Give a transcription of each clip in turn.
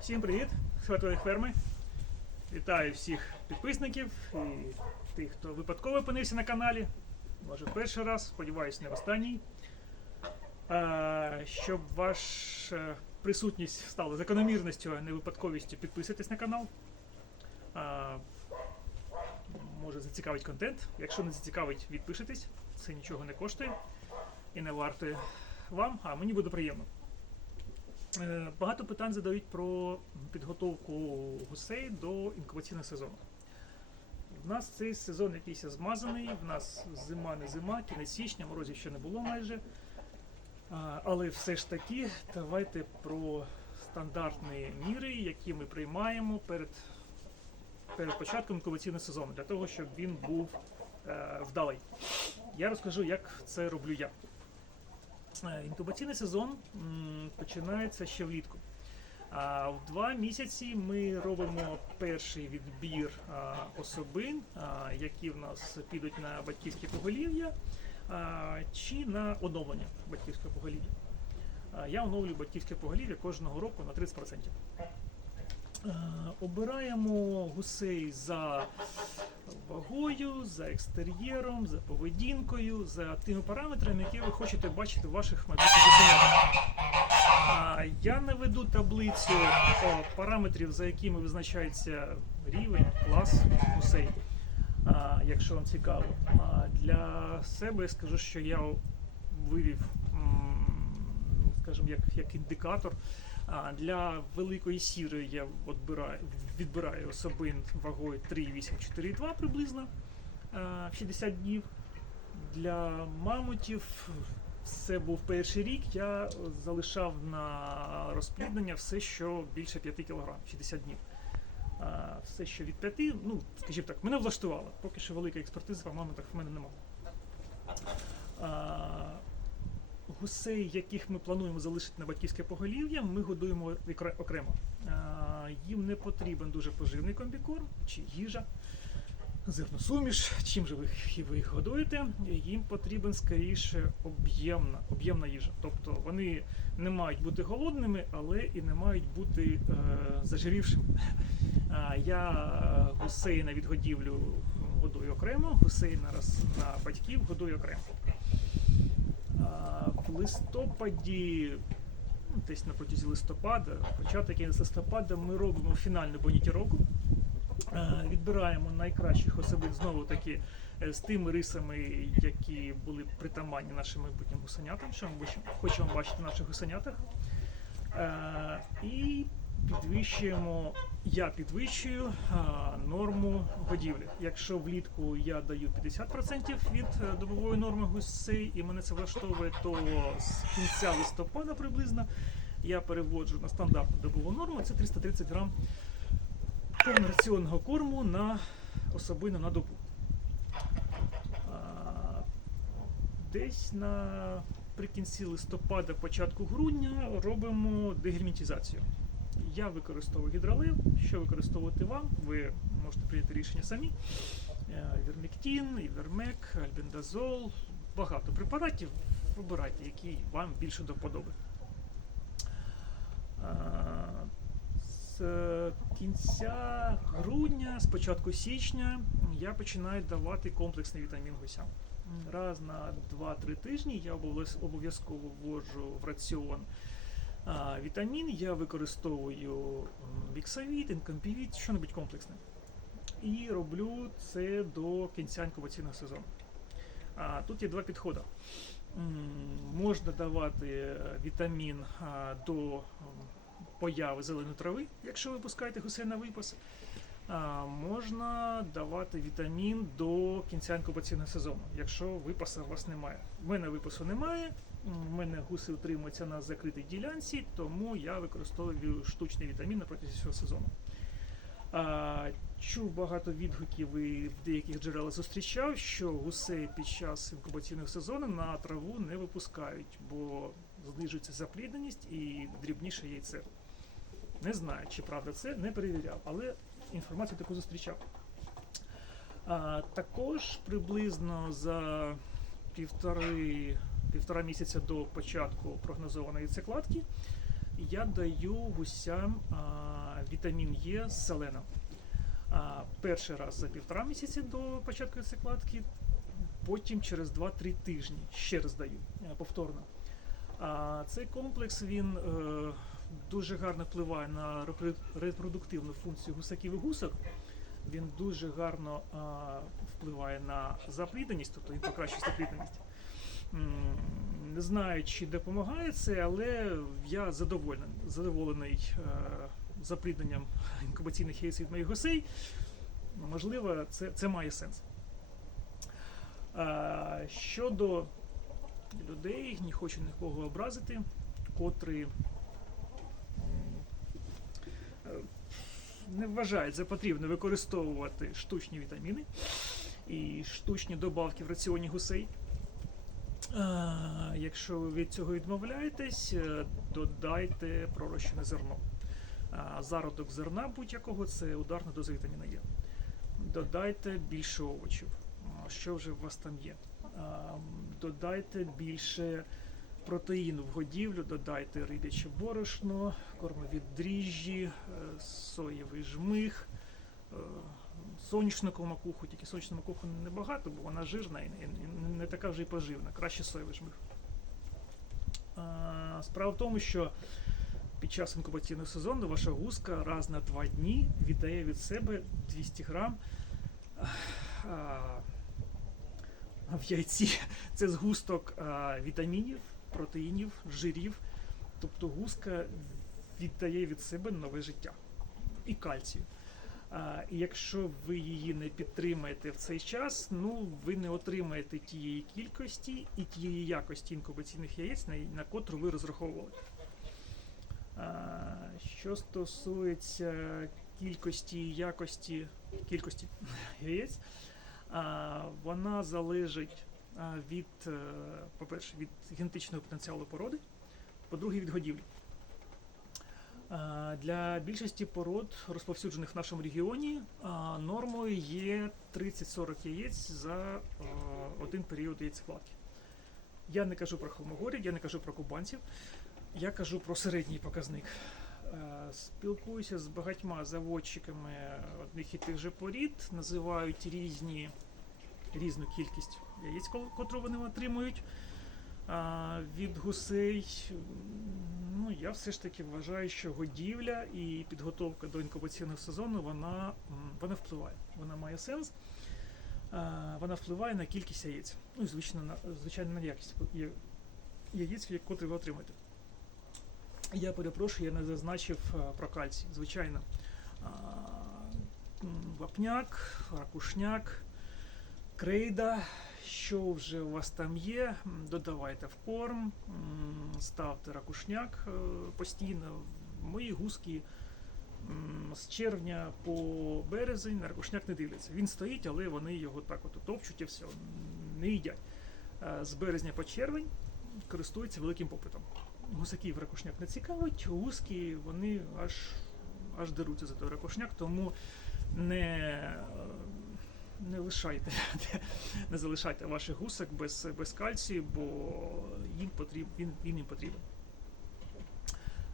Всім привіт! з Хватової ферми. Вітаю всіх підписників і тих, хто випадково опинився на каналі. Може, перший раз, сподіваюся, не в останній. Щоб ваша присутність стала закономірністю, а не випадковістю, підписуйтесь на канал. Може зацікавить контент. Якщо не зацікавить, відпишитесь. Це нічого не коштує і не вартує вам, а мені буде приємно. Е, Багато питань задають про підготовку гусей до інкубаційного сезону. У нас цей сезон якийсь змазаний, в нас зима не зима, кінець січня, морозів ще не було майже. Але все ж таки, давайте про стандартні міри, які ми приймаємо перед, перед початком інкубаційного сезону, для того, щоб він був е, вдалий. Я розкажу, як це роблю я. Інкубаційний сезон починається ще влітку. А в два місяці ми робимо перший відбір особин, які в нас підуть на батьківське поголів'я чи на оновлення батьківського поголів'я. Я оновлюю батьківське поголів'я кожного року на 30%. Е, Обираємо гусей за вагою, за екстер'єром, за поведінкою, за тими параметрами, які ви хочете бачити в ваших майбутніх документах. Я наведу таблицю параметрів, за якими визначається рівень, клас гусей, якщо вам цікаво. Для себе я скажу, що я вивів, скажімо, як, як індикатор. А для великої сірої я відбираю, відбираю особин вагою 3,8-4,2 приблизно в 60 днів. Для мамутів це був перший рік. Я залишав на розпліднення все, що більше 5 кг, 60 днів. А, все, що від 5, ну, скажімо так, мене влаштувало. Поки що великої експертизи по мамутах в мене немає. Гусей, яких ми плануємо залишити на батьківське поголів'я, ми годуємо окремо. Їм не потрібен дуже поживний комбікорм чи їжа, зерносуміш, чим же ви, їх- годуєте. Їм потрібен скоріше об'ємна, об'ємна їжа. Тобто вони не мають бути голодними, але і не мають бути е, зажирівшими. Я гусей на відгодівлю годую окремо, гусей на, на батьків годую окремо. В листопаді, ну, десь на протязі листопада, початок кінець листопада, ми робимо фінальну боніті-року. Відбираємо найкращих особин знову таки е, з тими рисами, які були притаманні нашим майбутнім гусенятам, що ми хочемо бачити в наших гусенятах. І підвищуємо, я підвищую норму годівлі. Якщо влітку я даю 50% від е, добової норми гусей, і мене це влаштовує, то з кінця листопада приблизно я переводжу на стандартну добову норму. Це 330 грам повнораціонного корму на особину на добу. Десь наприкінці листопада, початку грудня робимо дегерметизацію. Я використовую гідролив. Що використовувати вам? Ви можете прийняти рішення самі. Е, Вірмектин, івермек, альбендазол, багато препаратів. Вибирайте, який вам більше до вподоби. З кінця грудня, з початку січня я починаю давати комплексний вітамін гусям. Раз на 2-3 тижні я обов'язково вводжу в раціон вітамін, я використовую м, біксавіт, інкомпівіт, що-небудь комплексне. І роблю це до кінця інкубаційного сезону. А, тут є два підходи. Можна давати е, вітамін до появи зеленої трави, якщо ви пускаєте гусей на випас. А, можна давати вітамін до кінця інкубаційного сезону, якщо випаса у вас немає. У мене випасу немає, у мене гуси утримуються на закритій ділянці, тому я використовую штучний вітамін на протязі цього сезону. А, чув багато відгуків і в деяких джерелах зустрічав, що гусей під час інкубаційного сезону на траву не випускають, бо знижується заплідненість і дрібніше яйце. Не знаю, чи правда це, не перевіряв, але інформацію таку зустрічав. А, також приблизно за півтори, півтора місяця до початку прогнозованої яйцекладки я даю гусям а, вітамін Е з селеном. А, перший раз за півтора місяці до початку цикладки, потім через 2-3 тижні ще раз даю е, повторно. А цей комплекс він е, дуже гарно впливає на репродуктивну функцію гусаків і гусок. Він дуже гарно а, впливає на заплідненість, тобто він покращує заплідненість. Не знаю, чи допомагає це, але я задоволений, задоволений е, заплідненням інкубаційних яєць від моїх гусей. Можливо, це, це має сенс. А, щодо людей, не хочу нікого образити, котрі е, не вважають за потрібне використовувати штучні вітаміни і штучні добавки в раціоні гусей. Якщо ви від цього відмовляєтесь, е, додайте пророщене зерно. Зародок зерна будь-якого це ударна доза вітаміна Е. Додайте більше овочів. Що вже у вас там є? Додайте більше протеїну в годівлю, додайте рибяче борошно, кормові дріжджі, е, соєвий жмих, соняшникову макуху, тільки соняшну макуху небагато, бо вона жирна і не така вже й поживна. Краще соєвий. Справа в тому, що під час інкубаційного сезону ваша гуска раз на два дні віддає від себе 200 грам в яйці. Це згусток вітамінів, протеїнів, жирів. Тобто гуска віддає від себе нове життя і кальцію. І якщо ви її не підтримаєте в цей час, ну ви не отримаєте тієї кількості і тієї якості інкубаційних яєць, на, котру ви розраховували. Що стосується кількості і якості кількості яєць, вона залежить від, е, по-перше, від генетичного потенціалу породи, по-друге, від годівлі. Для більшості пород, розповсюджених в нашому регіоні, нормою є 30-40 яєць за один період яйцекладки. Я не кажу про холмогорів, я не кажу про кубанців, я кажу про середній показник. Спілкуюся з багатьма заводчиками одних і тих же порід, називають різні, різну кількість яєць, котру вони отримують. Від гусей, ну я все ж таки вважаю, що годівля і підготовка до інкубаційного сезону вона, вона впливає. Вона має сенс. Вона впливає на кількість яєць. Ну і звичайно на, звичайно, на якість яєць, котрі ви отримаєте. Я перепрошую, я не зазначив про кальцій. Звичайно, вапняк, ракушняк, крейда, що вже у вас там є, додавайте в корм, ставте ракушняк е, постійно. Мої гуски з червня по березень на ракушняк не дивляться. Він стоїть, але вони його так от топчуть і все, не їдять. Е, З березня по червень користуються великим попитом. Гусаків ракушняк не цікавить, гуски вони аж, аж деруться за той ракушняк, тому не, е, не лишайте, не залишайте ваших гусок без, без кальцію, бо їм потріб, він, він їм потрібен.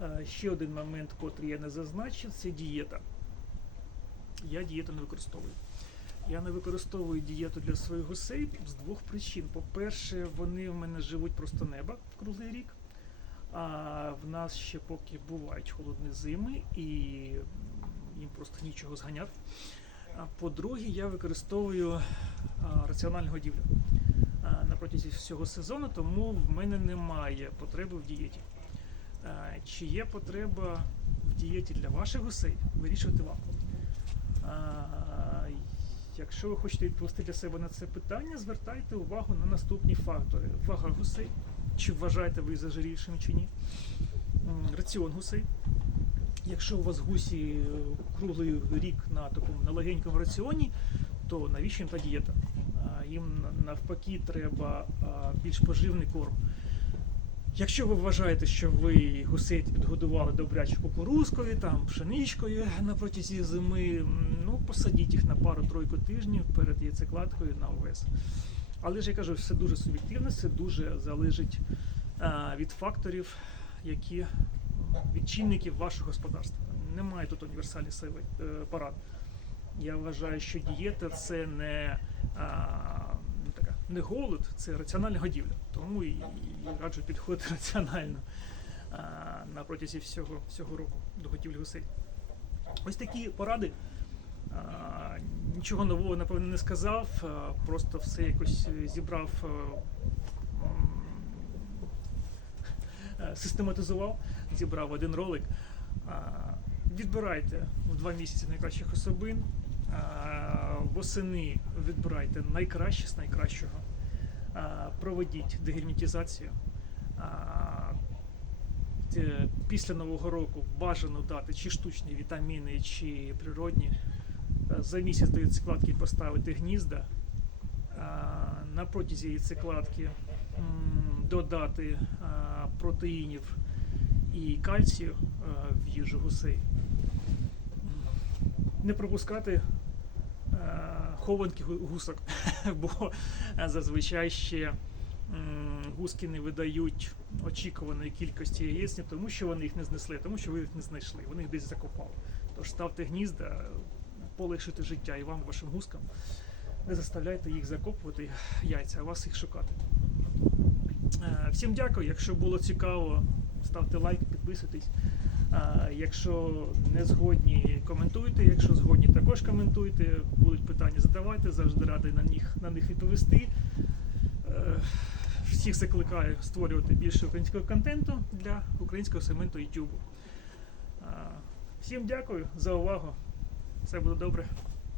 Е, Ще один момент, котрий я не зазначив, це дієта. Я дієту не використовую. Я не використовую дієту для своїх гусей з двох причин. По-перше, вони в мене живуть просто неба в круглий рік. А в нас ще поки бувають холодні зими і їм просто нічого зганяти. А по-друге, я використовую раціональну годівлю на протязі всього сезону, тому в мене немає потреби в дієті. Чи є потреба в дієті для ваших гусей, вирішувати вам. Якщо ви хочете відповісти для себе на це питання, звертайте увагу на наступні фактори: вага гусей, чи вважаєте ви зажирівшим чи ні, раціон гусей. Якщо у вас гусі е, круглий рік на такому на легенькому раціоні, то навіщо їм та дієта? Їм навпаки треба більш поживний корм. Якщо ви вважаєте, що ви гусей підгодували добряче кукурузкою, там пшеничкою на протязі зими, ну посадіть їх на пару-тройку тижнів перед яйцекладкою на овес. Але ж я кажу, все дуже суб'єктивно, все дуже залежить від факторів, які м, від чинників вашого господарства. Немає тут універсальних е, порад. Я вважаю, що дієта це не, а, ну, така, не голод, це раціональна годівля. Тому і, і раджу підходити раціонально а, на протязі всього, всього року до готівлі гусей. Ось такі поради. Нічого нового, напевно, не сказав, просто все якось е, зібрав, е, е, систематизував, зібрав один ролик. Відбирайте в два місяці найкращих особин. Восени відбирайте найкраще з найкращого. Проведіть дегерметизацію. Після Нового року бажано дати чи штучні вітаміни, чи природні. За місяць до яйцекладки поставити гнізда. На протязі яйцекладки додати протеїнів і кальцію е, в їжу гусей. Не пропускати е, хованки гусок, бо е, зазвичай ще гуски не видають очікуваної кількості яєць, тому що вони їх не знесли, тому що ви їх не знайшли, вони їх десь закопали. Тож ставте гнізда, полегшити життя і вам, вашим гускам. Не заставляйте їх закопувати яйця, а вас їх шукати. Всім дякую. Якщо було цікаво, ставте лайк, підписуйтесь. Якщо не згодні, коментуйте. Якщо згодні, також коментуйте. Будуть питання, задавайте, завжди радий на них, на них відповісти. Е, Всіх закликаю створювати більше українського контенту для українського сегменту YouTube. Всім дякую за увагу. Все буде добре.